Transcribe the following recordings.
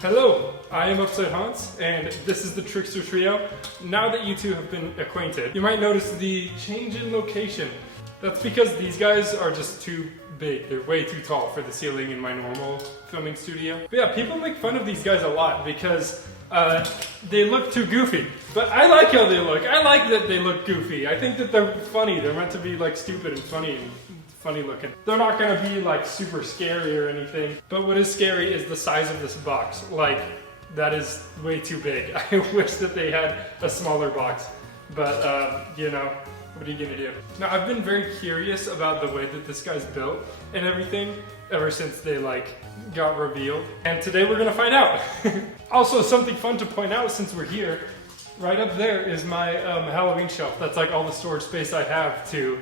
Hello, I am Upside Hans, and this is the Trickster Trio. Now that you two have been acquainted, you might notice the change in location. That's because these guys are just too big. They're way too tall for the ceiling in my normal filming studio. But yeah, people make fun of these guys a lot because they look too goofy. But I like how they look. I like that they look goofy. I think that they're funny. They're meant to be like stupid and funny looking. They're not gonna be like super scary or anything. But what is scary is the size of this box. Like, that is way too big. I wish that they had a smaller box. But you know, what are you gonna do? Now, I've been very curious about the way that this guy's built and everything ever since they like got revealed. And today we're gonna find out. Also, something fun to point out since we're here, right up there is my Halloween shelf. That's like all the storage space I have to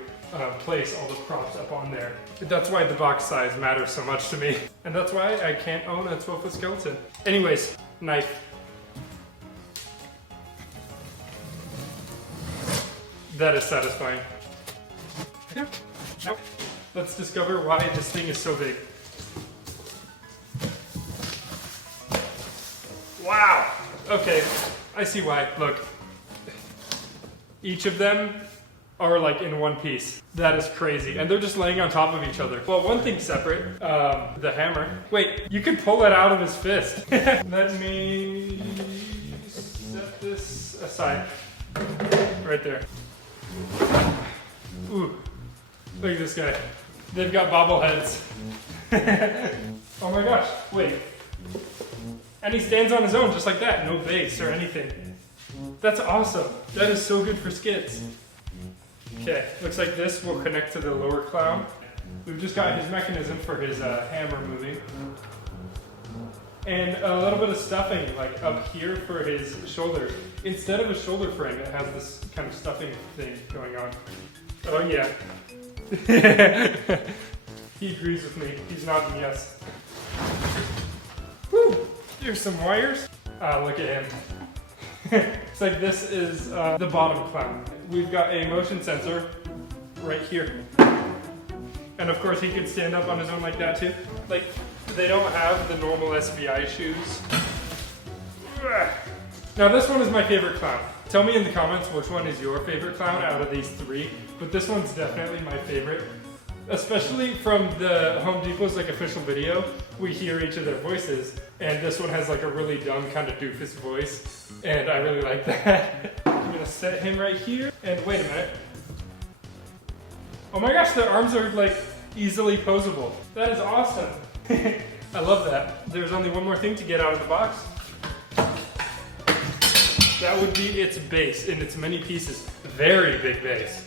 place all the props up on there. That's why the box size matters so much to me. And that's why I can't own a 12-foot skeleton. Anyways, knife. That is satisfying. Now, let's discover why this thing is so big. Wow! Okay, I see why. Look. Each of them are like in one piece. That is crazy. And they're just laying on top of each other. Well, one thing's separate. The hammer. Wait, you can pull it out of his fist. Let me set this aside. Right there. Ooh, look at this guy. They've got bobbleheads. Oh my gosh, wait. And he stands on his own just like that, no base or anything. That's awesome. That is so good for skits. Okay, looks like this will connect to the lower clown. We've just got his mechanism for his hammer moving. And a little bit of stuffing like up here for his shoulder. Instead of a shoulder frame, it has this kind of stuffing thing going on. Oh yeah. He agrees with me. He's nodding yes. Woo! Here's some wires. Look at him. It's like this is the bottom clown. We've got a motion sensor right here. And of course he could stand up on his own like that too. Like, they don't have the normal SBI shoes. Now this one is my favorite clown. Tell me in the comments which one is your favorite clown out of these three, but this one's definitely my favorite. Especially from the Home Depot's like official video, we hear each of their voices, and this one has like a really dumb kind of doofus voice, and I really like that. I'm gonna set him right here, and wait a minute. Oh my gosh, their arms are like easily posable. That is awesome. I love that. There's only one more thing to get out of the box. That would be its base in its many pieces. Very big base.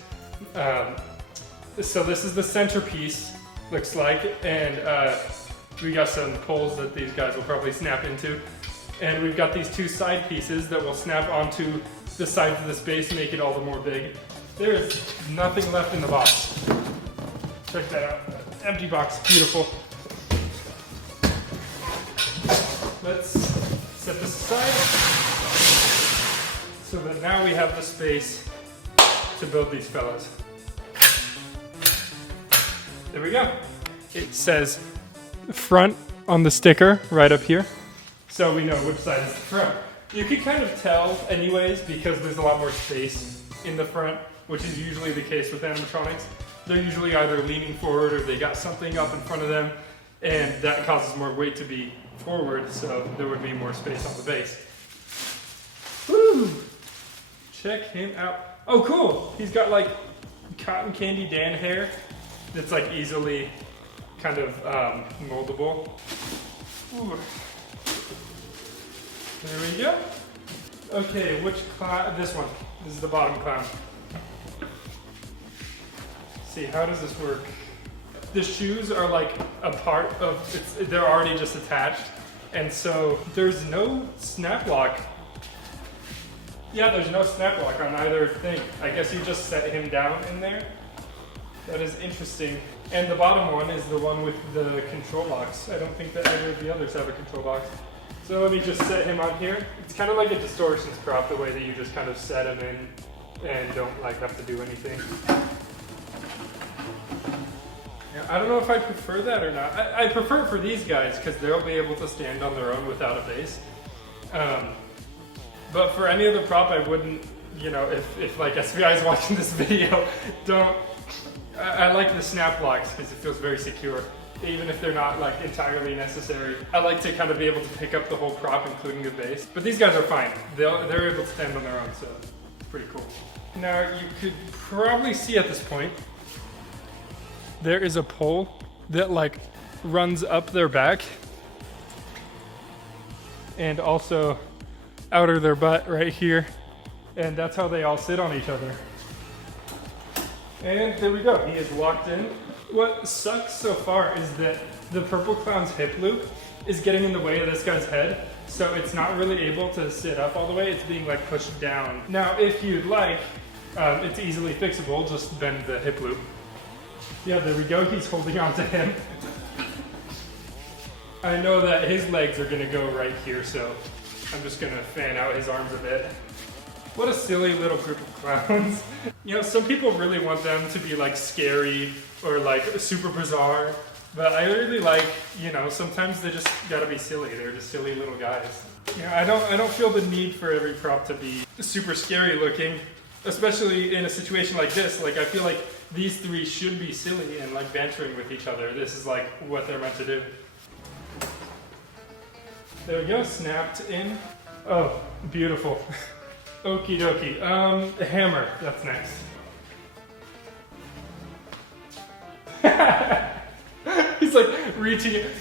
So this is the centerpiece, looks like, and we got some poles that these guys will probably snap into. And we've got these two side pieces that will snap onto the sides of this base, make it all the more big. There is nothing left in the box. Check that out. Empty box, beautiful. Let's set this aside so that now we have the space to build these fellas. There we go. It says front on the sticker right up here, so we know which side is the front. You can kind of tell anyways because there's a lot more space in the front, which is usually the case with animatronics. They're usually either leaning forward or they got something up in front of them, and that causes more weight to be forward, so there would be more space on the base. Woo! Check him out. Oh, cool! He's got like cotton candy Dan hair that's like easily kind of moldable. Ooh. There we go. Okay, which clown? This one. This is the bottom clown. See, how does this work? The shoes are like a part of, they're already just attached, and so there's no snap lock. Yeah, there's no snap lock on either thing. I guess you just set him down in there. That is interesting. And the bottom one is the one with the control box. I don't think that either of the others have a control box. So let me just set him on here. It's kind of like a distortions prop, the way that you just kind of set him in and don't like have to do anything. Yeah. I don't know if I prefer that or not. I prefer it for these guys because they'll be able to stand on their own without a base. But for any other prop, I wouldn't, you know, if like SBI is watching this video, don't, I like the snap locks because it feels very secure. Even if they're not like entirely necessary. I like to kind of be able to pick up the whole prop, including the base. But these guys are fine. They're able to stand on their own, so pretty cool. Now you could probably see at this point, there is a pole that like runs up their back and also out of their butt right here. And that's how they all sit on each other. And there we go, he is locked in. What sucks so far is that the Purple Clown's hip loop is getting in the way of this guy's head, so it's not really able to sit up all the way, it's being like pushed down. Now if you'd like, it's easily fixable, just bend the hip loop. Yeah, there we go, he's holding on to him. I know that his legs are gonna go right here, so I'm just gonna fan out his arms a bit. What a silly little group of clowns. You know, some people really want them to be like scary or like super bizarre, but I really like, you know, sometimes they just gotta be silly. They're just silly little guys. You know, I don't feel the need for every prop to be super scary looking, especially in a situation like this. Like I feel like these three should be silly and like bantering with each other. This is like what they're meant to do. There we go, snapped in. Oh, beautiful. Okie dokie. Hammer, that's next. He's like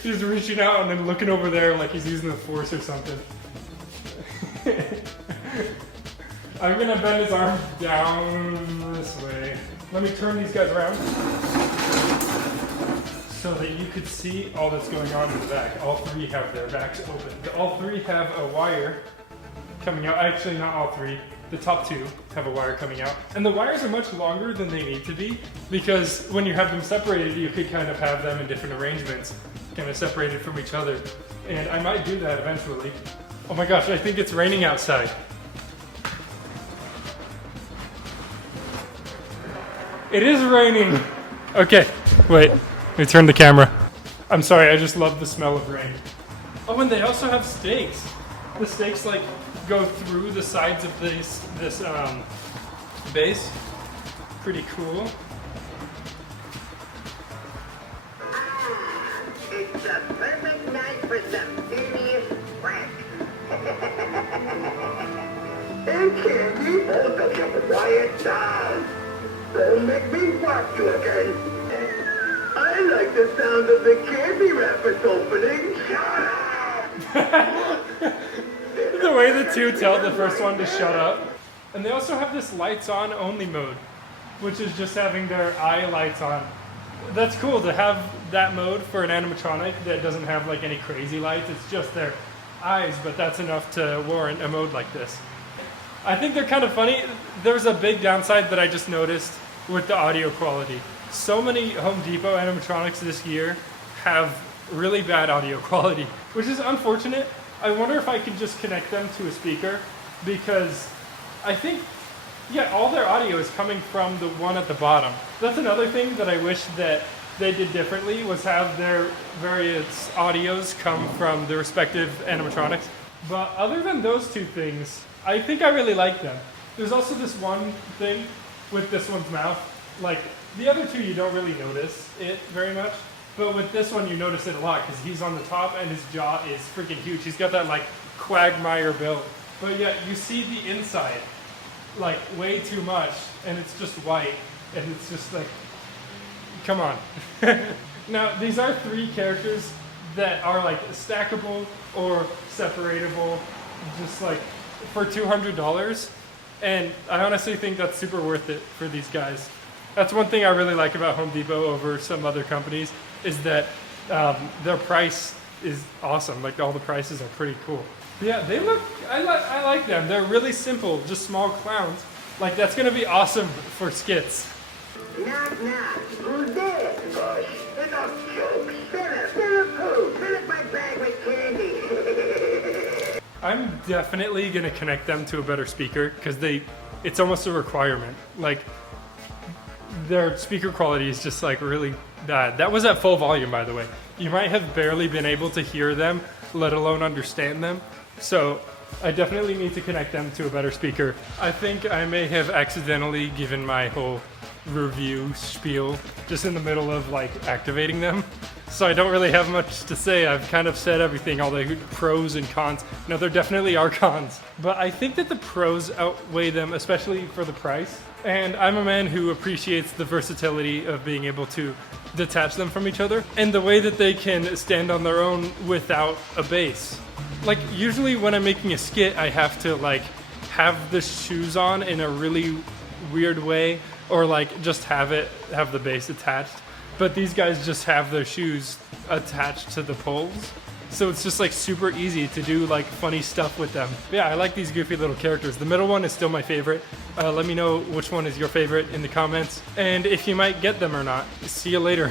he's reaching out and then looking over there like he's using the force or something. I'm gonna bend his arm down this way. Let me turn these guys around so that you could see all that's going on in the back. All three have their backs open. All three have a wire coming out. Actually, not all three. The top two have a wire coming out. And the wires are much longer than they need to be because when you have them separated, you could kind of have them in different arrangements, kind of separated from each other. And I might do that eventually. Oh my gosh, I think it's raining outside. It is raining. Okay, wait, let me turn the camera. I'm sorry, I just love the smell of rain. Oh, and they also have stakes. The stakes like go through the sides of this base. Pretty cool. It's the perfect night for some serious prank. Hey, Candy, hold up your quiet down. Don't make me bark you again. I like the sound of the candy wrappers opening. Shut up! The way the two tell the first one to shut up. And they also have this lights on only mode, which is just having their eye lights on. That's cool to have that mode for an animatronic that doesn't have like any crazy lights. It's just their eyes, but that's enough to warrant a mode like this. I think they're kind of funny. There's a big downside that I just noticed with the audio quality. So many Home Depot animatronics this year have really bad audio quality, which is unfortunate. I wonder if I could just connect them to a speaker, because I think, yeah, all their audio is coming from the one at the bottom. That's another thing that I wish that they did differently, was have their various audios come from the respective animatronics. But other than those two things, I think I really like them. There's also this one thing with this one's mouth. Like, the other two you don't really notice it very much. But with this one, you notice it a lot because he's on the top and his jaw is freaking huge. He's got that like Quagmire build. But yeah, you see the inside like way too much, and it's just white, and it's just like, come on. Now, these are three characters that are like stackable or separatable, just like for $200. And I honestly think that's super worth it for these guys. That's one thing I really like about Home Depot over some other companies, is that their price is awesome. Like, all the prices are pretty cool. Yeah, they look, I like them. They're really simple, just small clowns. Like, that's gonna be awesome for skits. Knock, knock. Who's there? Gosh, enough jokes. Philip who? Philip my bag with candy. I'm definitely gonna connect them to a better speaker, because it's almost a requirement. Like, their speaker quality is just like really That was at full volume, by the way. You might have barely been able to hear them, let alone understand them. So I definitely need to connect them to a better speaker. I think I may have accidentally given my whole review spiel just in the middle of like activating them. So I don't really have much to say. I've kind of said everything, all the pros and cons. No, there definitely are cons, but I think that the pros outweigh them, especially for the price. And I'm a man who appreciates the versatility of being able to detach them from each other and the way that they can stand on their own without a bass. Like usually when I'm making a skit, I have to like have the shoes on in a really weird way, or like just have the bass attached. But these guys just have their shoes attached to the poles. So it's just like super easy to do like funny stuff with them. But yeah, I like these goofy little characters. The middle one is still my favorite. Let me know which one is your favorite in the comments and if you might get them or not. See you later.